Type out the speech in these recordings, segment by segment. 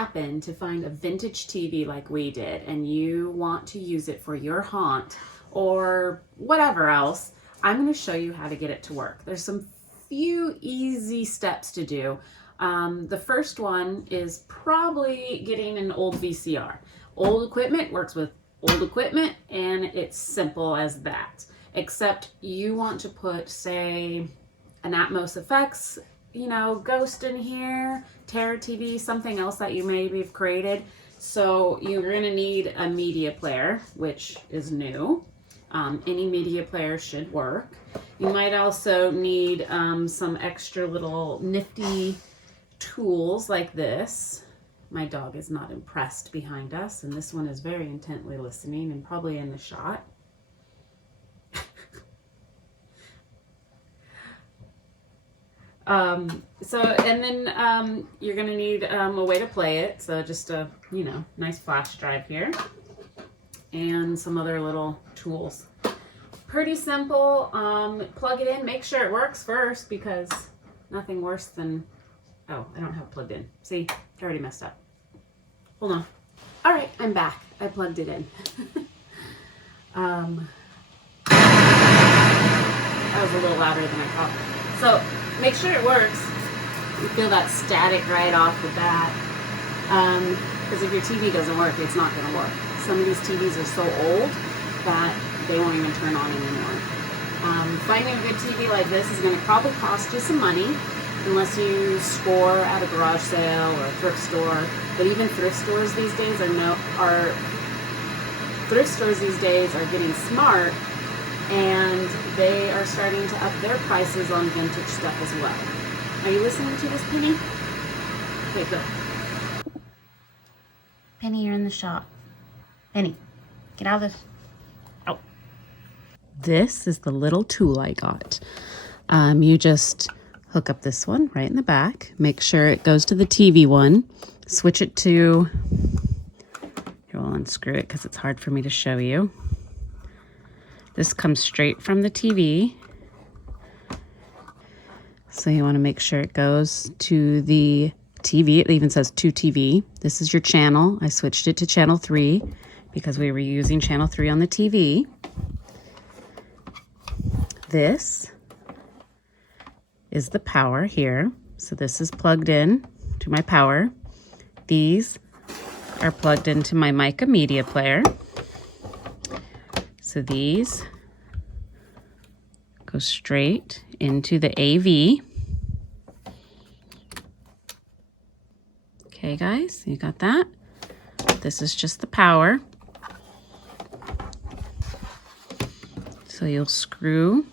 happen to find a vintage TV like we did and you want to use it for your haunt or whatever else, I'm going to show you how to get it to work. There's some few easy steps to do. The first one is probably getting an old VCR. Old equipment works with old equipment, and it's simple as that. Except you want to put, say, an AtmosFX, you know, ghost in here, Terror TV, something else that you maybe have created. So you're going to need a media player, which is new. Any media player should work. You might also need some extra little nifty tools like this. My dog is not impressed behind us, and this one is very intently listening and probably in the shot. And then you're going to need a way to play it. So just a, you know, nice flash drive here and some other little tools. Pretty simple. Plug it in, make sure it works first, because nothing worse than, oh, I don't have it plugged in. See, I already messed up. Hold on. All right, I'm back. I plugged it in. That was a little louder than I thought. So make sure it works. You feel that static right off the bat. Because if your TV doesn't work, it's not going to work. Some of these TVs are so old that they won't even turn on anymore. Finding a good TV like this is going to probably cost you some money, unless you score at a garage sale or a thrift store. But even thrift stores these days are getting smart, and they are starting to up their prices on vintage stuff as well. Are you listening to this, Penny? Okay, good. Penny, you're in the shop. Penny, get out of this. Oh. This is the little tool I got. You just hook up this one right in the back. Make sure it goes to the TV one. Switch it to, here, we'll unscrew it because it's hard for me to show you. This comes straight from the TV. So you want to make sure it goes to the TV. It even says to TV. This is your channel. I switched it to channel 3 because we were using channel 3 on the TV. This is the power here. So this is plugged in to my power. These are plugged into my Micca media player. So these go straight into the AV. Okay, guys, you got that? This is just the power. So you'll screw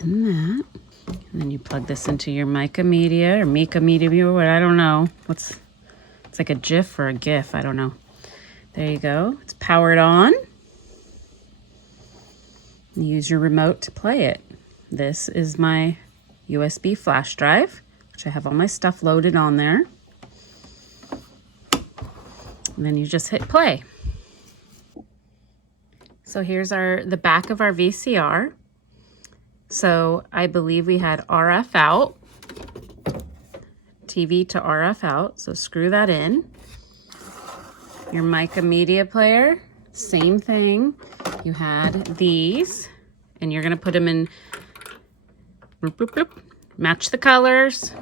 in that. And then you plug this into your Micca media or Micca media, or I don't know. It's like a GIF or a GIF, I don't know. There you go. It's powered on. Use your remote to play it. This is my USB flash drive, which I have all my stuff loaded on there. And then you just hit play. So here's the back of our VCR. So I believe we had RF out, TV to RF out. So screw that in. Your Micca media player, same thing. You had these, and you're gonna put them in, bloop, bloop, bloop. Match the colors.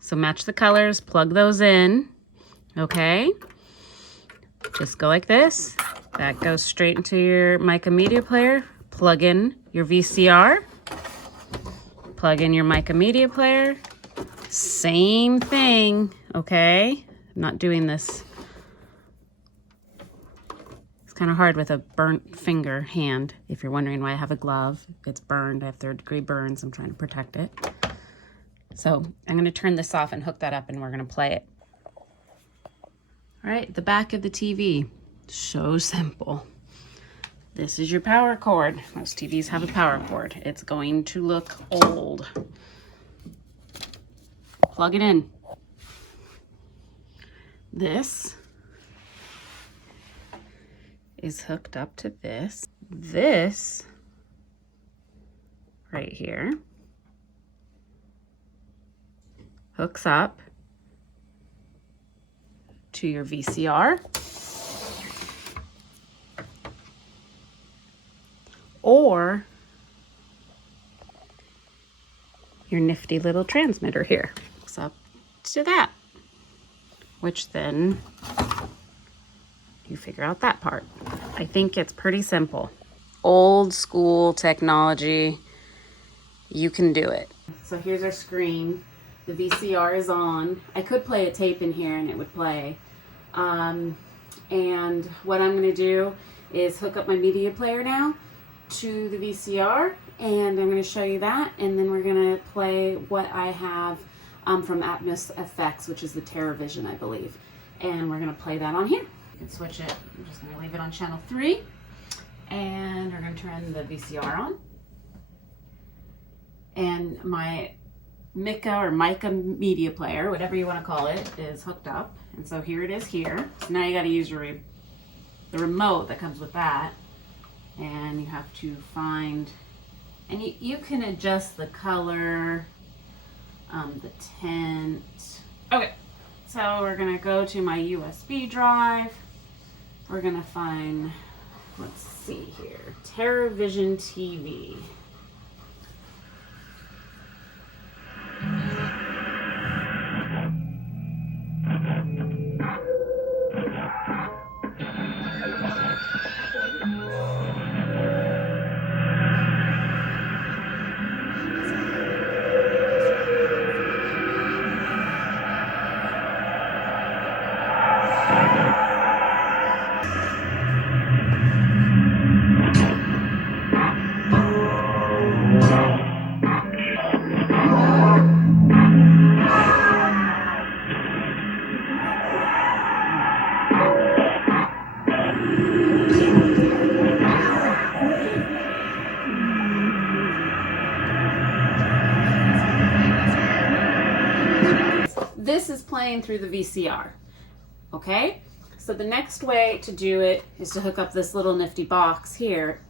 So match the colors, plug those in, okay? Just go like this. That goes straight into your Micca media player. Plug in your VCR. Plug in your Micca media player. Same thing, okay? I'm not doing this. It's kind of hard with a burnt finger hand. If you're wondering why I have a glove, it's burned. I have 3rd-degree burns. I'm trying to protect it. So I'm going to turn this off and hook that up, and we're going to play it. All right, the back of the TV. So simple. This is your power cord. Most TVs have a power cord. It's going to look old. Plug it in. This is hooked up to this. This right here hooks up to your VCR or your nifty little transmitter here. Hooks up to that, which then you figure out that part. I think it's pretty simple. Old school technology, you can do it. So here's our screen. The VCR is on. I could play a tape in here and it would play. And what I'm gonna do is hook up my media player now to the VCR, and I'm gonna show you that, and then we're gonna play what I have from AtmosFX, which is the Terrorvision, I believe. And we're gonna play that on here. You can switch it. I'm just gonna leave it on channel 3, and we're gonna turn the VCR on. And my Micca or Micca media player, whatever you want to call it, is hooked up. And so here it is here. So now you got to use your the remote that comes with that. And you have to find, and you can adjust the color, the tint. Okay, so we're going to go to my USB drive. We're going to find, let's see here, Terrorvision TV. This is playing through the VCR, okay? So the next way to do it is to hook up this little nifty box here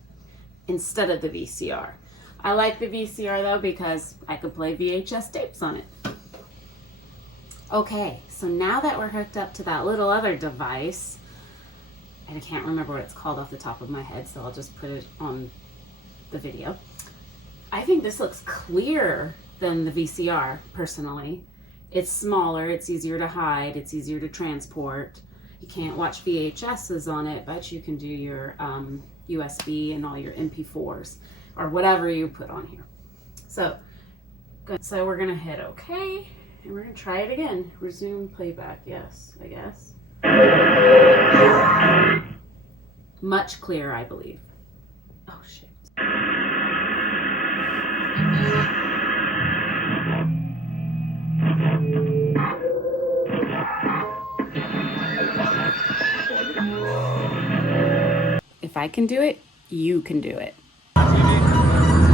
instead of the VCR. I like the VCR though because I could play VHS tapes on it. Okay, so now that we're hooked up to that little other device, and I can't remember what it's called off the top of my head, so I'll just put it on the video. I think this looks clearer than the VCR, personally. It's smaller, it's easier to hide, it's easier to transport. You can't watch VHSs on it, but you can do your USB and all your MP4s or whatever you put on here. So, good. So we're gonna hit OK, and we're gonna try it again. Resume playback, yes, I guess. Much clearer, I believe. Oh shit. If I can do it, you can do it.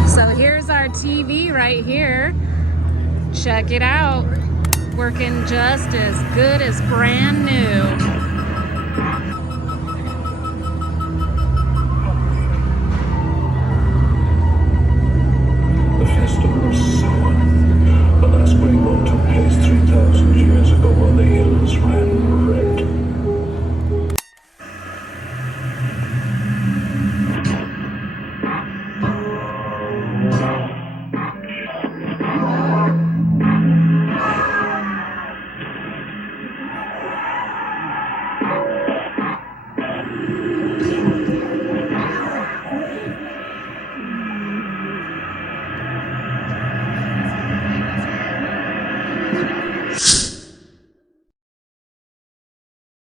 So here's our TV right here. Check it out. Working just as good as brand new.